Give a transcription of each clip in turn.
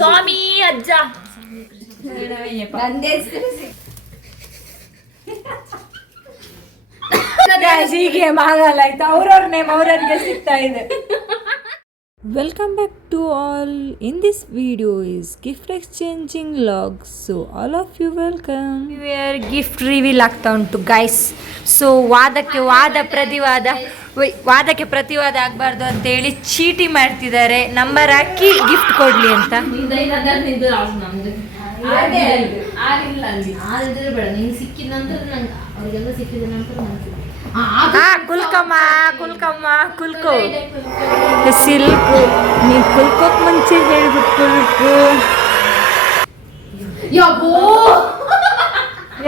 ಸ್ವಾಮಿ ಅಜ್ಜ ಹೀಗೆ ಆಗಲ್ಲ ಆಯ್ತಾ, ಅವ್ರವ್ರ ನೇಮ್ ಅವ್ರವ್ರಿಗೆ ಸಿಗ್ತಾ ಇದೆ. Welcome back to all. In this video is gift exchanging vlog. So all of you welcome. Gift reveal ಆಗ್ತಾ ಉಂಟು ಗೈಸ್. ಸೊ ವಾದಕ್ಕೆ ಪ್ರತಿವಾದ ಆಗಬಾರ್ದು ಅಂತೇಳಿ ಚೀಟಿ ಮಾಡ್ತಿದ್ದಾರೆ, ನಂಬರ್ ಹಾಕಿ ಗಿಫ್ಟ್ ಕೊಡ್ಲಿ ಅಂತ. ಕುಲ್ಕೋ ಸಿಲ್ಕು, ನೀವು ಕುಲ್ಕೋಕ್ ಮುಂಚೆ ಹೇಳ್ಬಿಟ್ಟು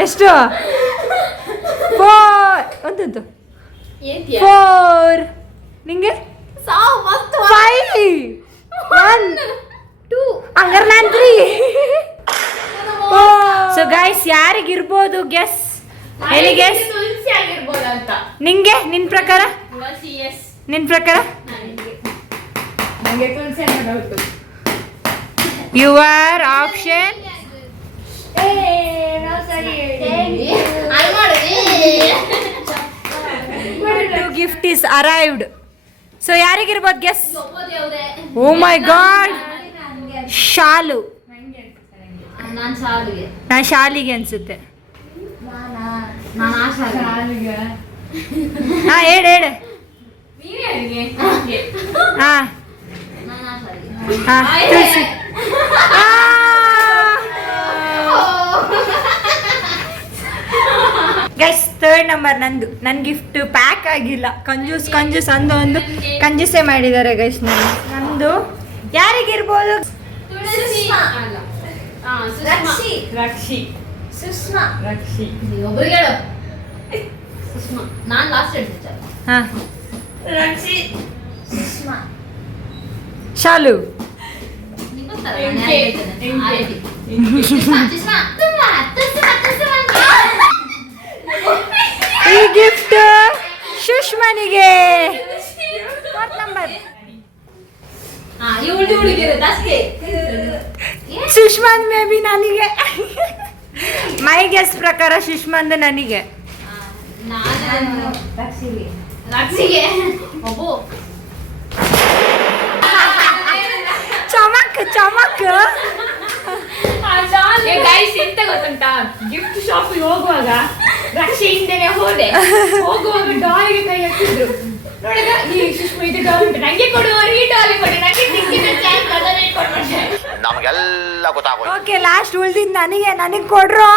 ಎಷ್ಟು? 4 ನಿಂಗೆ 5 1 2 ಹಂಗಾರೆ ನಾನು 3. ಸೊ ಗೈಸ್ ಯಾರಿಗಿರ್ಬೋದು ಗೆಸ್? ಹೇಳಿ ಗೆಸ್. ನಿಂಗೆ ನಿನ್ ಪ್ರಕಾರ your option. Gift is arrived. So ಯಾರಿಗಿರ್ಬೋದು guess? Oh my god, Shalu. ನಾನು ಶಾಲಿಗೆ ಅನ್ಸುತ್ತೆ. ಹಾ ಹೇಳು. ತುಳಸಿ. ಗೈಸ್ ಥರ್ಡ್ ನಂಬರ್ ನಂದು. ನನ್ನ ಗಿಫ್ಟ್ ಪ್ಯಾಕ್ ಆಗಿಲ್ಲ. ಕಂಜೂಸ್ ಒಂದು ಕಂಜೂಸೇ ಮಾಡಿದ್ದಾರೆ ಗೈಸ್. ನಂದು ಯಾರಿಗಿರ್ಬೋದು? ರಕ್ಷಿ. ಶಾಲು. ಈ ಗಿಫ್ಟ್ ಸುಷ್ಮನಿಗೆ. ಸುಷ್ಮನ್ ಮೇ ಬಿ ನನಗೆ. ಮೈ ಗೆಸ್ ಪ್ರಕಾರ ಸುಷ್ಮಂದು ನನಗೆ. ಚಮಕ್. ಎಂತ ಗೊತ್ತುಂಟಾ, ಗಿಫ್ಟ್ ಶಾಪಿಗೆ ಹೋಗುವಾಗ ರಕ್ಷೆ ಹಿಂದೆನೆ ಹೋಗುವಾಗ ಡಾಲಿಗೆ ಕೈ ಹಾಕಿದ್ರು. ನೋಡಿದ ಈ ಸುಷ್ಮಾ ಇದು ಡಾಲ್ ಉಂಟು, ನಂಗೆ ಕೊಡು, ಈ ಡಾಲ್ ಕೊಡು, ನಂಗೆ ನಮಗೆಲ್ಲ ಗೊತ್ತಾಗೋದು. ಓಕೆ, ಲಾಸ್ಟ್ ಉಳ್ದಿದ್ ನನಗೆ ಕೊಡ್ರೋ.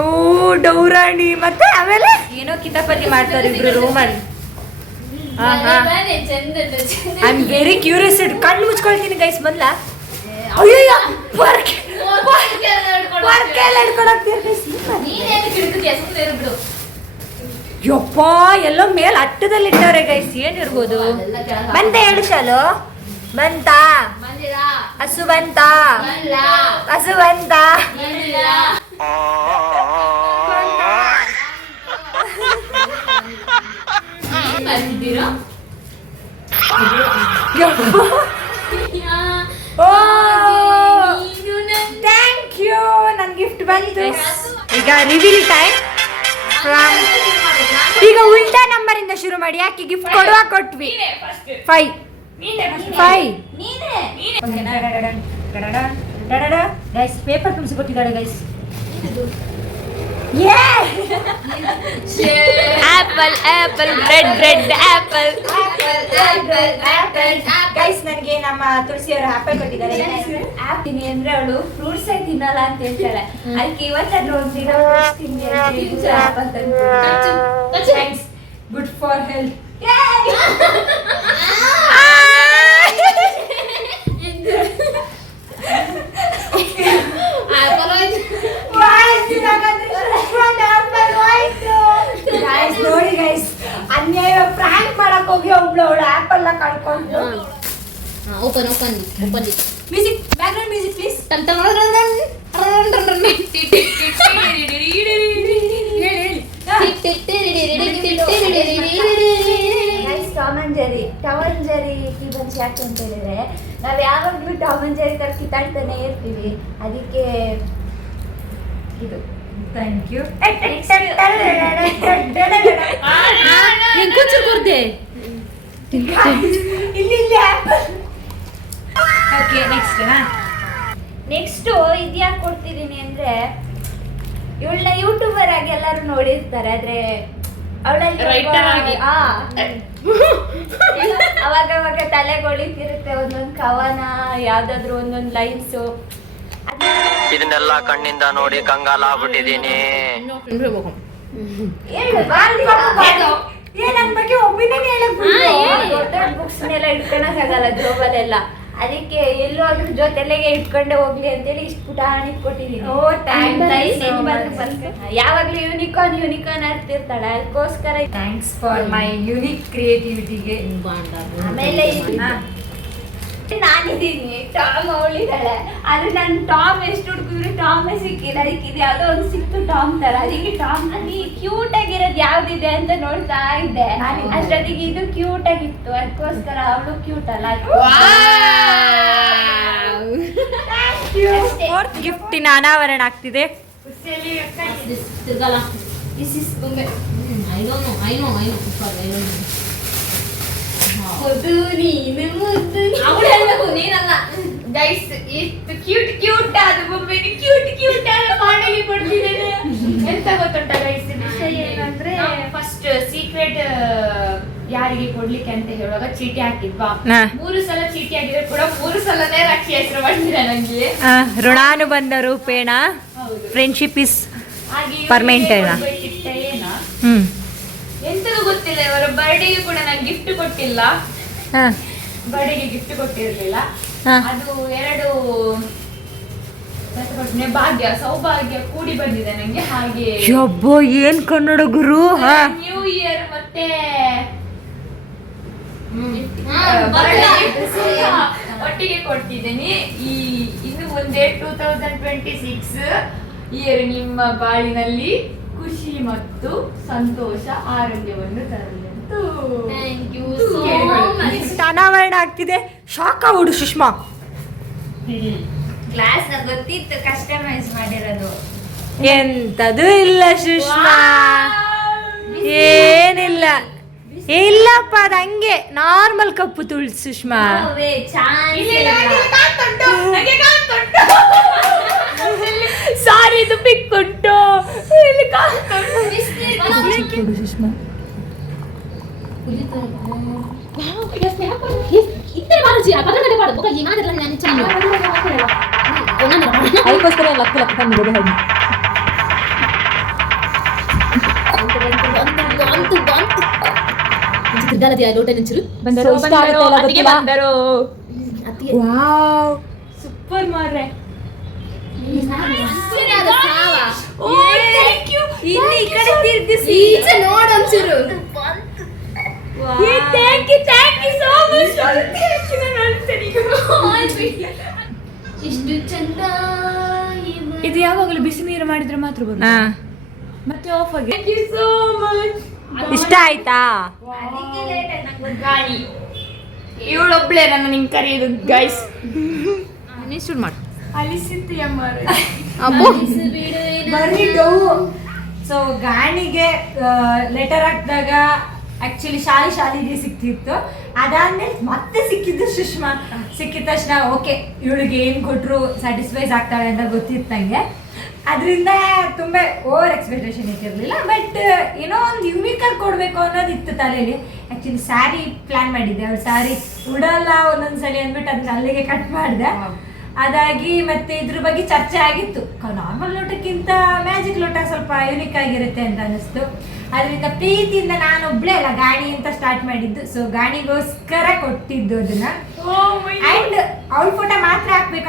ಓ ಡೌರಾಣಿ. ಮತ್ತೆ ಆಮೇಲೆ ಏನೋ ಕಿತಾಪತಿ ಮಾಡ್ತಾರೆ ಇಬ್ರು ರೂಮಲ್ಲಿ. I am very curious. ಕಣ್ಣು ಮುಚ್ಕೊಳ್ತೀನಿ ಗೈಸ್. ಬಂದ್ಲ? ಅಯ್ಯೋ ಯಪ್ಪ, ಎಲ್ಲೋ ಮೇಲ್ ಅಟ್ಟದಲ್ಲಿ ಇಟ್ಟವ್ರೆ ಗೈಸ್. ಏನಿರ್ಬೋದು? ಬಂತ ಹೇಳು ಶಾಲು. ಬಂತಾ ಹಸು? ಬಂತಾ ಹಸು? ಬಂತಾ ಥ್ಯಾಂಕ್ ಯು. ನನ್ ಗಿಫ್ಟ್ ಬಂತು. ಈಗ ರಿವೀಲ್ ಟೈಮ್. ಈಗ ಉಲ್ಟಾ ನಂಬರ್ ಇಂದ ಶುರು ಮಾಡಿ. ಯಾಕೆ ಗಿಫ್ಟ್ ಕೊಟ್ವಿ 5 ಗೈಸ್. ಪೇಪರ್ ತುಂಬಿಸಿ ಕೊಟ್ಟಿದ್ದಾಳೆ guys. Apple bread apple guys. ನನಗೆ ನಮ್ಮ ತುಳಸಿಯವರು ಆಪಲ್ ಕೊಟ್ಟಿದ್ದಾರೆ. ತಿನ್ನಿ ಅಂದ್ರೆ ಅವಳು ಫ್ರೂಟ್ಸ್ ತಿನ್ನಲ್ಲ ಅಂತ ಹೇಳ್ತಾಳೆ. ಅದಕ್ಕೆ ಇವತ್ತಾದ್ರೂ ಒಂದಿನ ಗುಡ್ ಫಾರ್ ಹೆಲ್ತ್. ನೋಡಿ ಗೈಸ್, ಅನ್ಯಾಯ ಪ್ರಾಂಕ್ ಮಾಡಕ್ ಹೋಗಿ ಒಬ್ಳು ಅವಳು ಆಪಲ್ ನ ಕಳ್ಕೊಂಡು. Open music, background music please. And Jerry key buns ಯಾಕೆ ಅಂತ ಹೇಳಿದ್ರೆ ನಾವು ಯಾವಾಗಲೂ ಟಾಮ್ ಅಂಡ್ ಜೆರಿ ತರ ಕಿತ್ತಾಡ್ತಾನೆ ಇರ್ತೀವಿ, ಅದಕ್ಕೆ ಇದು. Thank you. ಓಕೆ ನೆಕ್ಸ್ಟು ಇದ್ಯಾಕೆ ಕೊಡ್ತಿದ್ದೀನಿ ಅಂದರೆ, ಇವಳನ್ನ ಯೂಟ್ಯೂಬರ್ ಆಗಿ ಎಲ್ಲರೂ ನೋಡಿರ್ತಾರೆ, ಆದರೆ ಅವಳಲ್ಲಿ Writer ಆಗಿ. ಅವಾಗ ತಲೆಗೊಳಿತಿರುತ್ತೆ ಒಂದೊಂದು ಕವನ, ಯಾವ್ದಾದ್ರು ಒಂದೊಂದು ಲೈನ್ಸು. ಇದನ್ನೆಲ್ಲ ಕಣ್ಣಿಂದ ನೋಡಿ ಕಂಗಾಲ ಆಗ್ಬಿಟ್ಟಿದೀನಿ. ನನ್ ಬಗ್ಗೆ ಒಪಿನಿಯನ್ ಹೇಳಕ್ ದೊಡ್ಡ ಬುಕ್ಸ್ನೆಲ್ಲ ಇಟ್ಕೊಳಕ್ಕಾಗಲ್ಲ ಜೋಬಲೆಲ್ಲ, ಅದಕ್ಕೆ ಎಲ್ಲೋ ಅದ್ರ ಜೊತೆಲೆಗೆ ಇಟ್ಕೊಂಡೆ ಹೋಗ್ಲಿ ಅಂತೇಳಿ ಇಷ್ಟು ಪುಟಾಣಿ ಕೊಟ್ಟಿದ್ದೀನಿ. ಯಾವಾಗ್ಲೂ ಯೂನಿಕಾರ್ನ್ ಆಡ್ತಿರ್ತಾಳೆ, ಅದಕ್ಕೋಸ್ಕರ ಥ್ಯಾಂಕ್ಸ್ ಫಾರ್ ಮೈ ಯೂನಿಕ್ ಕ್ರಿಯೇಟಿವಿಟಿಗೆ. ಆಮೇಲೆ ನಾನಿದ್ದೀನಿ, ಟಾಮ್ ಅವಳಿದ್ದಾಳೆ, ಆದ್ರೆ ನಾನು ಟಾಮ್ ಎಷ್ಟು ಹುಡುಕಿದ್ರು ಟಾಮೇ ಸಿಕ್ಕಿಲ್ಲ. ಅದಕ್ಕೆ ಇದು ಯಾವುದೋ ಒಂದು ಸಿಕ್ತು ಟಾಮ್ ತರ, ಅದಕ್ಕೆ ಟಾಮ್ ಅಲ್ಲಿ ಕ್ಯೂಟ್ ಆಗಿರೋದು ಯಾವ್ದಿದೆ ಅಂತ ನೋಡ್ತಾ ಇದ್ದೆ. ಅಷ್ಟೊತ್ತಿಗೆ ಇದು ಕ್ಯೂಟ್ ಆಗಿತ್ತು, ಅದಕ್ಕೋಸ್ಕರ ಅವಳು ಕ್ಯೂಟ್ ಅಲ್ಲ. ಫೋರ್ತ್ ಗಿಫ್ಟಿನ ಅನಾವರಣ ಆಗ್ತಿದೆ. ಗೈಸ್ ಇಷ್ಟು ಕ್ಯೂಟ್ ಆದ ಬೊಮ್ಮೆಗೆ ಕ್ಯೂಟ್ ಆದ ಮಾಡಿಗೆ ಕೊಡ್ತಿದ್ದೇನೆ. ಎಂತ ಗೊತ್ತುಂಟ ಗೈಸ್, ವಿಷಯ ಏನಂದ್ರೆ ಫಸ್ಟ್ ಸೀಕ್ರೆಟ್ ಯಾರಿಗೆ ಕೊಡ್ಲಿಕ್ಕೆ ಅಂತ ಹೇಳುವಾಗ ಚೀಟಿ ಹಾಕಿದ್ವಾ, 3 ಸಲ ಚೀಟಿ ಹಾಕಿದ್ರೆ ಕೂಡ 3 ಸಲನೇ ರಾಕ್ಷಿ ಹೆಸರು ಬಂದಿದೆ ನಂಗೆ. ಋಣಾನುಬಂಧ ರೂಪೇಣ ಫ್ರೆಂಡ್ಶಿಪ್ ಇಸ್ ಪರ್ಮನೆಂಟ್ ಅಲ್ಲ. ಎಂತದು ಗೊತ್ತಿಲ್ಲ, ಇವರ ಬರ್ಡೇಗೆ ಕೂಡ ನಂಗೆ ಗಿಫ್ಟ್ ಕೊಟ್ಟಿಲ್ಲ, ಬರ್ಡೇಗೆ ಗಿಫ್ಟ್ ಕೊಟ್ಟಿರ್ಲಿಲ್ಲ. ಅದು 2 ಭಾಗ್ಯ ಸೌಭಾಗ್ಯ ಕೂಡಿ ಬಂದಿದೆ ನಂಗೆ. ಹಾಗೆ ಯಬ್ಬೋ ಏನ್ ಕನ್ನಡ ಗುರು. ನ್ಯೂ ಇಯರ್ ಮತ್ತೆ ಒಟ್ಟಿಗೆ ಕೊಟ್ಟಿದ್ದೇನೆ. ಇನ್ನು ಮುಂದೆ 2026 ಇಯರ್ ನಿಮ್ಮ ಬಾಳಿನಲ್ಲಿ ಖುಷಿ ಮತ್ತು ಸಂತೋಷ ಆರೋಗ್ಯವನ್ನು ತರಲಿ ಅಂತ ಅನಾವರಣ ಆಗ್ತಿದೆ. ಶಾಕ್ ಆಗ್ಬಿಡು ಸುಷ್ಮಾ. ಕ್ಲಾಸ್ ಗೊತ್ತಿತ್ತು ಕಸ್ಟಮೈಸ್ ಮಾಡಿರೋದು. ಎಂತದು ಇಲ್ಲ ಸುಷ್ಮಾ, ಏನಿಲ್ಲ. ಇಲ್ಲಪ್ಪ, ಅದು ಹಂಗೆ ನಾರ್ಮಲ್ ಕಪ್ಪು ತುಳು ಸುಷ್ಮಾ. ಸಾರಿ, ಇದು ಪಿಕ್ ಉಂಟು. ಸುಷ್ಮಾ ಅದಕ್ಕೋಸ್ಕರ ಲಕ್ಕ ತಂದಿರೋದು. ಸೂಪರ್ ಮಾರ್ರೆ. ನೋಡೊಂಚೂರು. ಇಷ್ಟು ಚಂದ. ಇದು ಯಾವಾಗಲೂ ಬಿಸಿ ನೀರು ಮಾಡಿದ್ರೆ ಮಾತ್ರ ಬರುತ್ತೆ, ಮತ್ತೆ ಆಫ್ ಆಗಿ. Thank you so much. ಇಷ್ಟ ಆಯ್ತಾ? ಗಾಳಿ ಇವಳೊಬ್ಳೆ ನನ್ನ ನಿಂಗೆ ಕರೆಯೋದು ಗೈಸ್. ಶುರು ಮಾಡಿ. ಅಲಿಸಿತ್ತೀಯ ಮಾರ್ರೆ. ಸೊ ಗಾಣಿಗೆ ಲೆಟರ್ ಹಾಕಿದಾಗ ಆಕ್ಚುಲಿ ಶಾಲಿಗೆ ಸಿಕ್ತಿತ್ತು. ಅದಾದ್ಮೇಲೆ ಮತ್ತೆ ಸಿಕ್ಕಿದ್ದು ಸುಷ್ಮಾ. ಸಿಕ್ಕಿದ ತಕ್ಷಣ ಓಕೆ, ಇವಳಿಗೆ ಏನು ಕೊಟ್ಟರು ಸ್ಯಾಟಿಸ್ಫೈಸ್ ಆಗ್ತಾಳೆ ಅಂತ ಗೊತ್ತಿತ್ತು ನನಗೆ. ಅದರಿಂದ ತುಂಬ ಓವರ್ ಎಕ್ಸ್ಪೆಕ್ಟೇಷನ್ ಇಟ್ಟಿರಲಿಲ್ಲ, ಬಟ್ ಏನೋ ಒಂದು ಯೂನಿಕಾಗಿ ಕೊಡಬೇಕು ಅನ್ನೋದಿತ್ತು ತಲೆಯಲ್ಲಿ. ಆ್ಯಕ್ಚುಲಿ ಸ್ಯಾರಿ ಪ್ಲ್ಯಾನ್ ಮಾಡಿದ್ದೆ, ಅವ್ಳು ಸ್ಯಾರಿ ಉಡಲ್ಲ ಒಂದೊಂದ್ಸಲಿ ಅಂದ್ಬಿಟ್ಟು ಅದನ್ನ ಅಲ್ಲಿಗೆ ಕಟ್ ಮಾಡಿದೆ. ಅದಾಗಿ ಮತ್ತೆ ಇದ್ರ ಬಗ್ಗೆ ಚರ್ಚೆ ಆಗಿತ್ತು. ನಾರ್ಮಲ್ ಲೋಟಕ್ಕಿಂತ ಮ್ಯಾಜಿಕ್ ಲೋಟ ಸ್ವಲ್ಪ ಯೂನಿಕ್ ಆಗಿರುತ್ತೆ ಅಂತ ಅನಿಸ್ತು. ಅದರಿಂದ ಪ್ರೀತಿಯಿಂದ ನಾನೊಬ್ಳೆ ಅಲ್ಲ ಗಾಣಿ ಅಂತ ಸ್ಟಾರ್ಟ್ ಮಾಡಿದ್ದು. ಸೊ ಗಾಣಿಗೋಸ್ಕರ ಕೊಟ್ಟಿದ್ದು ಅದನ್ನ. ಅಂಡ್ ಅವಳ ಫೋಟೋ ಮಾತ್ರ ಹಾಕ್ಬೇಕು,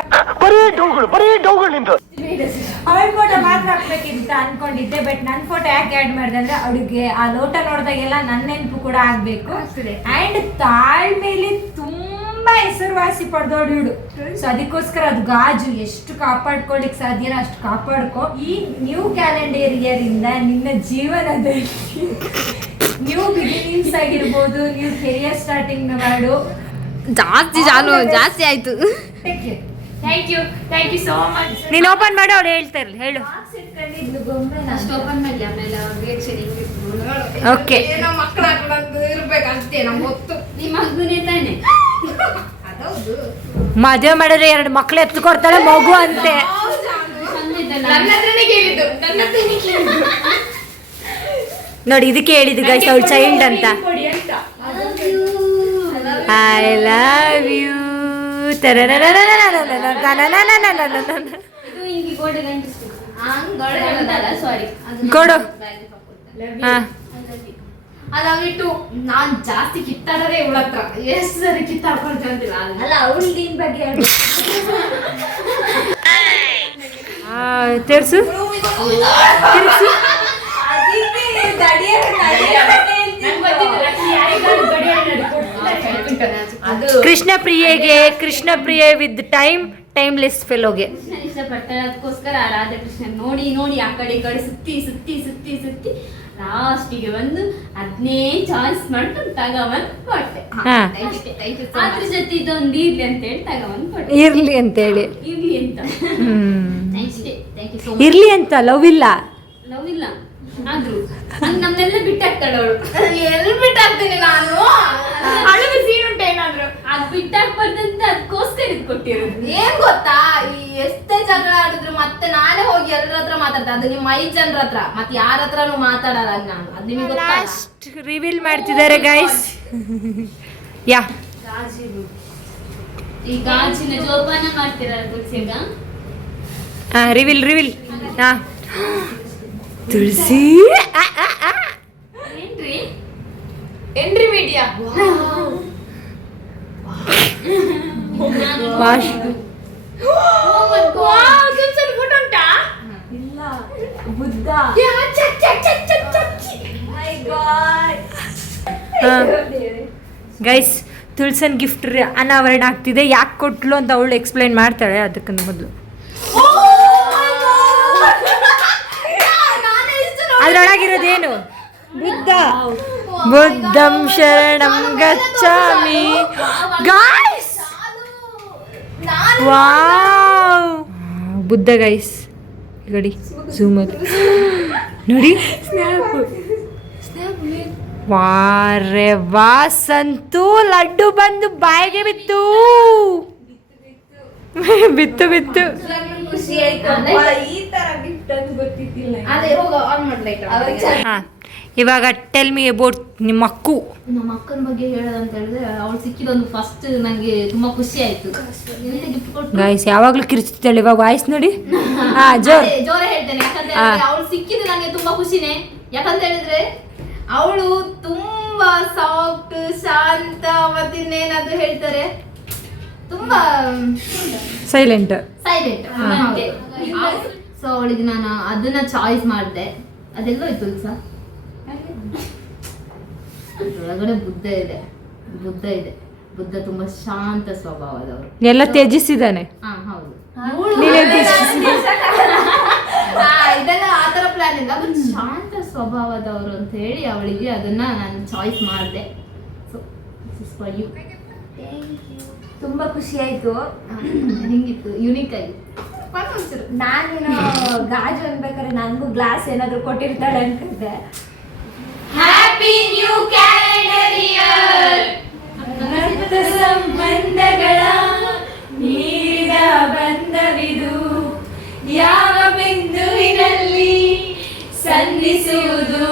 ಅವಳ ಫೋಟೋ ಮಾತ್ರ ಹಾಕ್ಬೇಕಿಂತ ಅನ್ಕೊಂಡಿದ್ದೆ. ಬಟ್ ನನ್ನ ಫೋಟೋ ಯಾಕೆ ಆ್ಯಡ್ ಮಾಡಿದೆ ಅಂದ್ರೆ ಅವಳಿಗೆ ಆ ಲೋಟ ನೋಡಿದಾಗೆಲ್ಲ ನನ್ನ ನೆನಪು ಕೂಡ ಆಗ್ಬೇಕು. ಅಂಡ್ ತಾಳ್ಮೇಲೆ ತುಂಬಾ ಹೆಸರುವಾಸಿ ಪಡೆದೋಡು ಇವಳು. ಸೊ ಅದಕ್ಕೋಸ್ಕರ ಅದು ಗಾಜು ಎಷ್ಟು ಕಾಪಾಡ್ಕೊಳ್ಳಿಕ್ ಸಾಧ್ಯನೋ ಅಷ್ಟು ಕಾಪಾಡ್ಕೊ. ಈ ನ್ಯೂ ಕ್ಯಾಲೆಂಡರ್ ಇಯರ್ ಇಂದ ನಿನ್ನ ಜೀವನದಲ್ಲಿ ನ್ಯೂ ಬಿಗಿನಿಂಗ್ಸ್ ಆಗಿರ್ಬೋದು, ನ್ಯೂ ಕೆರಿಯರ್ ಸ್ಟಾರ್ಟಿಂಗ್ ಮಾಡು. ಜಾಸ್ತಿ ಆಯ್ತು. Thank you so much. ನೀನ್ ಓಪನ್ ಮಾಡು, ಅವ್ಳು ಹೇಳ್ತಾರಲ್ಲ, ಹೇಳು. ಅಷ್ಟು ಓಪನ್ ಮಾಡಿ ಆಮೇಲೆ ರಿಯಾಕ್ಷನ್ ಓಕೆ. ನಮ್ಮ ಮಕ್ಕಳ ಇರ್ಬೇಕಂತೆ ನಮ್ಗೆ ಗೊತ್ತು. ನಿಮ್ಮ ಮಗುನೇ ತಾನೆ ಅದೌದು. ಮದುವೆ ಮಾಡಿದ್ರೆ 2 ಮಕ್ಳು ಎತ್ತು ಕೊಡ್ತಾಳೆ ಮಗು ಅಂತೆ. ನನ್ನ ಹತ್ರನೇ ಕೇಳಿದ್ದು. ನೋಡಿ ಇದಕ್ಕೆ ಹೇಳಿದ್ದು ಗೈಸ್, ಅವಳು ಚೈಲ್ಡ್ ಅಂತ. ಕೊಡಿ ಅಂತ. I love you. ಇದು ಹಿಂಗೆ ಗೋಡೆ ಗಂಟಿಸ್ತು. ಸಾರಿ ಕೊಡು. ಹಾ, ಅದಾಗಿಟ್ಟು ನಾನ್ ಜಾಸ್ತಿ ಕಿತ್ತಾಡೋದೇ ಇವಳ ಹತ್ರ. ಎಷ್ಟು ಸರಿ ಕಿತ್ತಾಡ್ಕೊಳ್ತೇವೆ ಅಂತಿಲ್ಲ. ಅಲ್ಲ, ಅವ್ಳು ನಿನ್ ಬಗ್ಗೆ ತಿರ್ಸು ತಿರ್ಸು. ಕೃಷ್ಣ ಪ್ರಿಯೆ ವಿತ್ ಟೈಮ್ಲೆಸ್ ಫೆಲೋಗೆ. ಕೃಷ್ಣನ್ ಇಷ್ಟಪಡ್ತಾರೆ, ಅದಕ್ಕೋಸ್ಕರ ರಾಧಾಕೃಷ್ಣ ನೋಡಿ ನೋಡಿ ಆ ಕಡೆ ಈ ಕಡೆ ಸುತ್ತಿ ಸುತ್ತಿ ಸುತ್ತಿ ಸುತ್ತಿ ಲಾಸ್ಟಿಗೆ ಬಂದು ಅದನ್ನೇ ಚಾಯ್ಸ್ ಮಾಡ್ಕೊಂಡು ತಗೊಂಬಂದು ಕೊಟ್ಟೆ. ಅದ್ರ ಜೊತೆ ಇದೊಂದು ಇರ್ಲಿ ಅಂತ ಹೇಳಿ ತಗೊಂಬಂದು ಕೊಟ್ಟೆ. ಇರ್ಲಿ ಅಂತೇಳಿ. ಇರ್ಲಿ ಅಂತ ಅಷ್ಟೇ. Thank you so much. ಇರ್ಲಿ ಅಂತ ಲವ್ ಇಲ್ಲ. ಲವ್ ಇಲ್ಲ ಆದ್ರೂ ನಮ್ನೆಲ್ಲ ಬಿಟ್ಟಾಕ್ತಾಳೆ ಅವಳು. ಎಲ್ಲಿ ಬಿಟ್ಟಾಕ್ತೀನಿ ನಾನು? ಅಳುವ ಸೀನ್ ಉಂಟು ಏನಾದ್ರು. ಅದ್ ಬಿಟ್ಟಾಕ್ಬಾರ್ದಂತ ಅದಕ್ಕೋಸ್ಕರ ಇದು ಕೊಟ್ಟಿರೋದು. ಏನ್ ಗೊತ್ತಾ, ಈ ಎಷ್ಟೇ ಜಗಳ ಆಡಿದ್ರು ಮತ್ತೆ ನಾನೇ ಹೋಗಿ ಎಲ್ಲರ ಹತ್ರ ಮಾತಾಡ್ತೆ. ಅದು ನಿಮ್ಮ 5 ಜನರ ಹತ್ರ, ಮತ್ತೆ ಯಾರ ಹತ್ರನು ಮಾತಾಡಲ್ಲ ನಾನು. ಅದು ನಿಮಗೆ ಗೊತ್ತಾ? ಲಾಸ್ಟ್ ರಿವೀಲ್ ಮಾಡ್ತಿದ್ದಾರೆ ಗೈಸ್. ಯಾ ಈ ಗಾಜಿನ ಜೋಪಾನ ಮಾಡ್ತೀರ ತುಳಸಿಗ? ರಿವೀಲ್. ಹಾ, ತುಳಸಿ ಏನ್ರಿ? Entry media. ಫೋಟೋ ಉಂಟಾ? ಇಲ್ಲ. ಬುದ್ಧ. ಗೈಸ್, ತುಳಸನ್ ಗಿಫ್ಟ್ ಅನಾವರಣ ಆಗ್ತಿದೆ. ಯಾಕೆ ಕೊಟ್ಲು ಅಂತ ಅವಳು ಎಕ್ಸ್ಪ್ಲೈನ್ ಮಾಡ್ತಾಳೆ. ಅದಕ್ಕಂತ ಮೊದಲು ಅದ್ರೊಳಗಿರೋದೇನು? ಬುದ್ಧಂ ಶರಣಂ ಗಚ್ಚಾಮಿ. Guys, wow, Buddha guys. ಗಡಿ ಝೂಮ್ ನೋಡಿ. ವಾರೆ ವಾ, ಸಂತು ಲಡ್ಡು ಬಂದು ಬಾಯಿಗೆ ಬಿತ್ತು. ಬಿತ್ತು. ಖುಷಿ ಆಯ್ತು. ಈ ತರ ಗಿಫ್ಟ್ ಅಂತ ಗೊತ್ತಿದ್ದಿಲ್ಲ. ಅದೇ ಹೋಗ ಆನ್ ಮಾಡ್ಲೈತ. ಹಾ, ಇವಾಗ ಟೆಲ್ ಮಿ ಅಬೌಟ್ ನಿಮ್ಮ ಅಕ್ಕು. ನಮ್ಮ ಅಕ್ಕನ ಬಗ್ಗೆ ಹೇಳೋದಂತ ಹೇಳಿದ್ರೆ, ಅವಳು ಸಿಕ್ಕಿದೊಂದು ಫಸ್ಟ್ ನಂಗೆ ತುಂಬಾ ಖುಷಿ ಆಯ್ತು. ಗಿಫ್ಟ್ ಕೊಟ್ಟು ಗೈಸ್ ಯಾವಾಗ್ಲೂ ಕಿರ್ಚಿದ್ದಾಳೆ. ಇವಾಗ ವಾಯ್ಸ್ ನೋಡಿ. ಹಾ, ಜೋರ ಹೇಳ್ತೇನೆ. ಯಾಕಂತ ಹೇಳಿದ್ರೆ ಅವಳು ಸಿಕ್ಕಿದ್ದು ನಂಗೆ ತುಂಬಾ ಖುಷಿನೇ. ಯಾಕಂತ ಹೇಳಿದ್ರೆ ಅವಳು ತುಂಬಾ ಸಾಫ್ಟ್, ಶಾಂತ, ಮತ್ತಿನ್ನೇನಾದ್ರು ಹೇಳ್ತಾರೆ ತುಂಬಾ ಸೈಲೆಂಟ್. ಮತ್ತೆ ಸೊ ಅವಳಿಗೆ ನಾನು ಅದನ್ನ ಚಾಯ್ಸ್ ಮಾಡಿದೆ. ಅದೆಲ್ಲ ಹೋಯ್ತು ಸರ್. ಅದ್ರೊಳಗಡೆ ಬುದ್ಧ ತುಂಬಾ ಶಾಂತ ಸ್ವಭಾವದವರು. ಎಲ್ಲ ತ್ಯಜಿಸಿದಾನೆ. ಹಾ, ಹೌದು. ಇದೆಲ್ಲ ಆತರ ಪ್ಲಾನ್ ಇಲ್ಲ, ಬಟ್ ಶಾಂತ ಸ್ವಭಾವದವರು ಅಂತ ಹೇಳಿ ಅವಳಿಗೆ ಅದನ್ನ ನಾನು ಚಾಯ್ಸ್ ಮಾಡಿದೆ. So this is for you. ತುಂಬಾ ಖುಷಿ ಆಯ್ತು. ಹಿಂಗಿತ್ತು, ಯುನೀಕ್ ಆಗಿತ್ತು. ನಾನು ಗಾಜು ಅನ್ಬೇಕಾದ್ರೆ ನನಗೂ ಗ್ಲಾಸ್ ಏನಾದ್ರು ಕೊಟ್ಟಿರ್ತಾಳೆ ಅನ್ಕೊಂಡೆ. Happy new calendar year. ಸಂಬಂಧಗಳ ಮೀರಿದ ಬಂಧವಿದು, ಯಾವ ಬಿಂದುವಿನಲ್ಲಿ ಸಂಧಿಸುವುದು,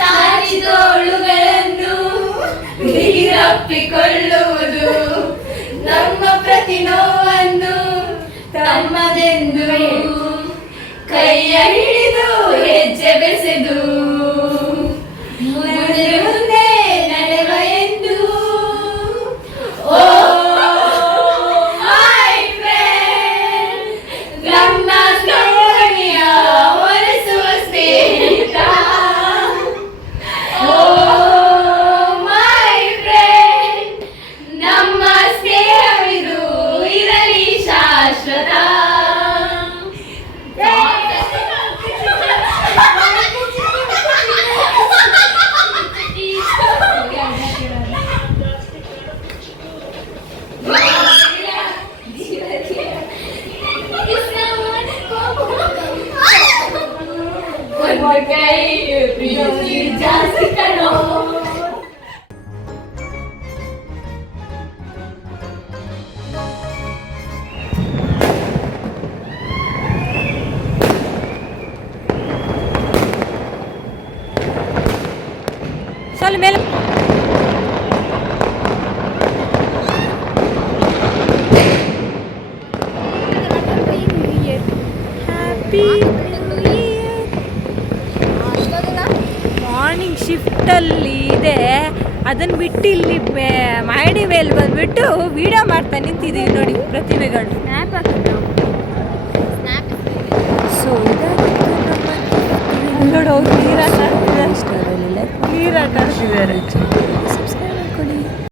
ಚಾಚಿದೋಳುಗಳನ್ನು ಬಿಗಿರಪ್ಪಿಕೊಳ್ಳುವುದು, ನಮ್ಮ ಪ್ರತಿ ನೋವನ್ನು ತಮ್ಮದೆಂದು ಕೈಯ ಹಿಡಿದು ಹೆಜ್ಜೆ ಬೆಸೆದು ಮುಂದೆ ನಡೆವ ಎಂದು. ಓ ಮೈ ಫ್ರೆಂಡ್, ನಮ್ಮ ಸ್ನೇಹಿಯ ಒರೆಸುವ ಸ್ನೇಹಿತ. ಓ ಮೈ ಫ್ರೆಂಡ್, ನಮ್ಮ ಸ್ನೇಹವಿದು ಇರಲಿ ಶಾಶ್ವತ. ಮಾರ್ನಿಂಗ್ ಶಿಫ್ಟಲ್ಲಿ ಇದೆ, ಅದನ್ನು ಬಿಟ್ಟು ಇಲ್ಲಿ ಮಾಡಿ ಮೇಲೆ ಬಂದುಬಿಟ್ಟು ವಿಡಿಯೋ ಮಾಡ್ತಾ ನಿಂತಿದ್ದೀವಿ ನೋಡಿ ಪ್ರತಿಭೆಗಳು. ಸೊ ನೋಡಿ ಅವ್ರು ನೀರಾಟ ಆಡ್ತಿದ್ದಾರೆ.